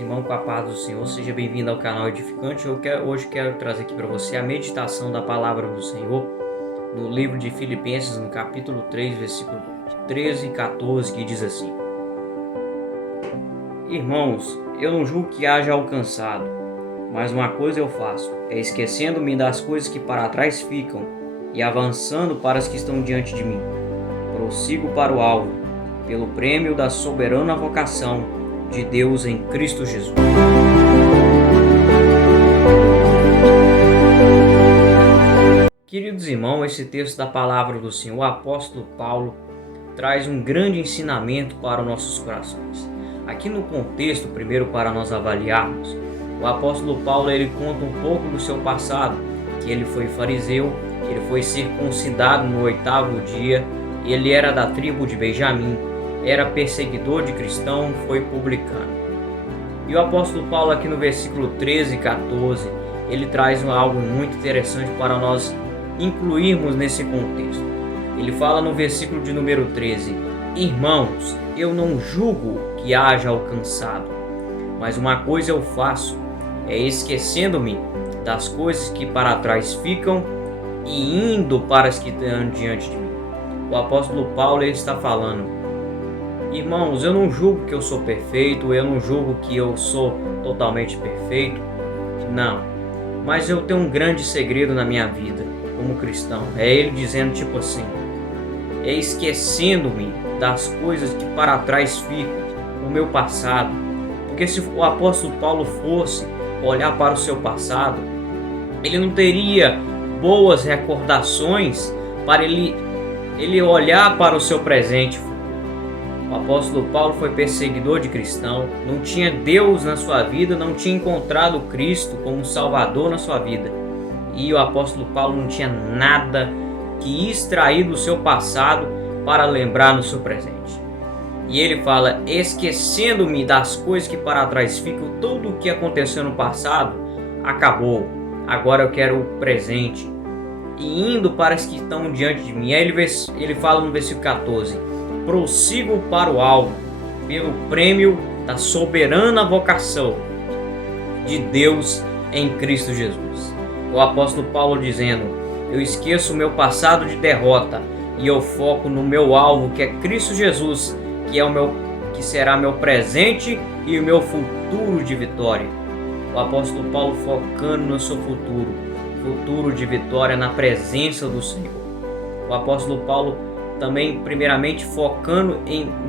Irmão, com a paz do Senhor, seja bem-vindo ao canal Edificante. Hoje quero trazer aqui para você a meditação da palavra do Senhor no livro de Filipenses, no capítulo 3, versículo 13 e 14, que diz assim: Irmãos, eu não julgo que haja alcançado, mas uma coisa eu faço, esquecendo-me das coisas que para trás ficam e avançando para as que estão diante de mim. Prossigo para o alvo, pelo prêmio da soberana vocação de Deus em Cristo Jesus. Queridos irmãos, esse texto da palavra do Senhor, o apóstolo Paulo, traz um grande ensinamento para os nossos corações. Aqui no contexto, primeiro para nós avaliarmos, o apóstolo Paulo ele conta um pouco do seu passado, que ele foi fariseu, que ele foi circuncidado no 8º dia, ele era da tribo de Benjamim, era perseguidor de cristão, foi publicano. E o apóstolo Paulo aqui no versículo 13 e 14, ele traz algo muito interessante para nós incluirmos nesse contexto. Ele fala no versículo de número 13: Irmãos, eu não julgo que haja alcançado, mas uma coisa eu faço, esquecendo-me das coisas que para trás ficam e indo para as que estão diante de mim. O apóstolo Paulo ele está falando: Irmãos, eu não julgo que eu sou perfeito, eu não julgo que eu sou totalmente perfeito, não. Mas eu tenho um grande segredo na minha vida, como cristão. É ele dizendo tipo assim, esquecendo-me das coisas que para trás ficam, o meu passado. Porque se o apóstolo Paulo fosse olhar para o seu passado, ele não teria boas recordações para ele olhar para o seu presente. O apóstolo Paulo foi perseguidor de cristão, não tinha Deus na sua vida, não tinha encontrado Cristo como Salvador na sua vida. E o apóstolo Paulo não tinha nada que extrair do seu passado para lembrar no seu presente. E ele fala, esquecendo-me das coisas que para trás ficam, tudo o que aconteceu no passado acabou, agora eu quero o presente. E indo para as que estão diante de mim. Aí ele fala no versículo 14, prossigo para o alvo, pelo prêmio da soberana vocação de Deus em Cristo Jesus. O apóstolo Paulo dizendo, eu esqueço o meu passado de derrota e eu foco no meu alvo, que é Cristo Jesus, que será meu presente e o meu futuro de vitória. O apóstolo Paulo focando no seu futuro de vitória na presença do Senhor. O apóstolo Paulo também primeiramente focando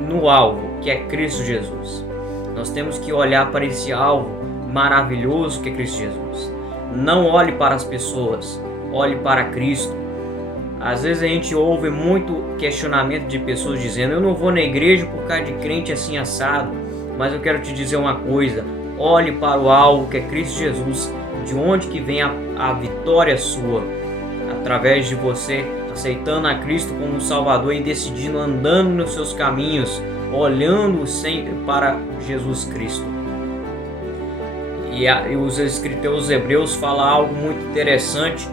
no alvo, que é Cristo Jesus. Nós temos que olhar para esse alvo maravilhoso que é Cristo Jesus. Não olhe para as pessoas, olhe para Cristo. Às vezes a gente ouve muito questionamento de pessoas dizendo, eu não vou na igreja por causa de crente assim assado, mas eu quero te dizer uma coisa, olhe para o alvo que é Cristo Jesus, de onde que vem a vitória sua, através de você aceitando a Cristo como Salvador e decidindo andando nos seus caminhos, olhando sempre para Jesus Cristo. E os escritores hebreus falam algo muito interessante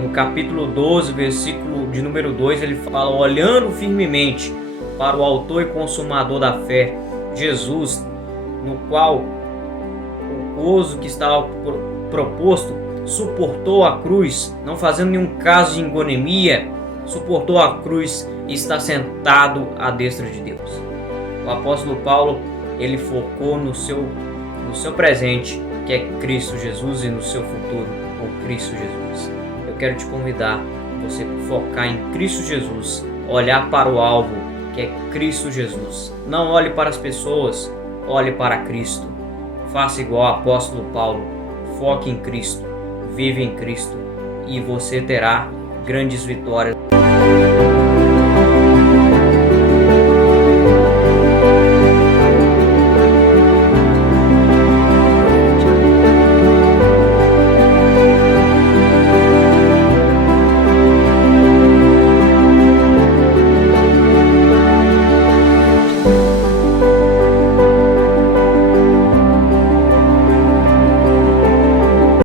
no capítulo 12, versículo de número 2, ele fala, olhando firmemente para o autor e consumador da fé, Jesus, no qual o gozo que estava proposto suportou a cruz, não fazendo nenhum caso de engonemia, suportou a cruz e está sentado à destra de Deus. O apóstolo Paulo, ele focou no seu presente, que é Cristo Jesus, e no seu futuro com Cristo Jesus. Eu quero te convidar a você focar em Cristo Jesus, olhar para o alvo, que é Cristo Jesus. Não olhe para as pessoas, olhe para Cristo. Faça igual ao apóstolo Paulo, foque em Cristo. Vive em Cristo e você terá grandes vitórias.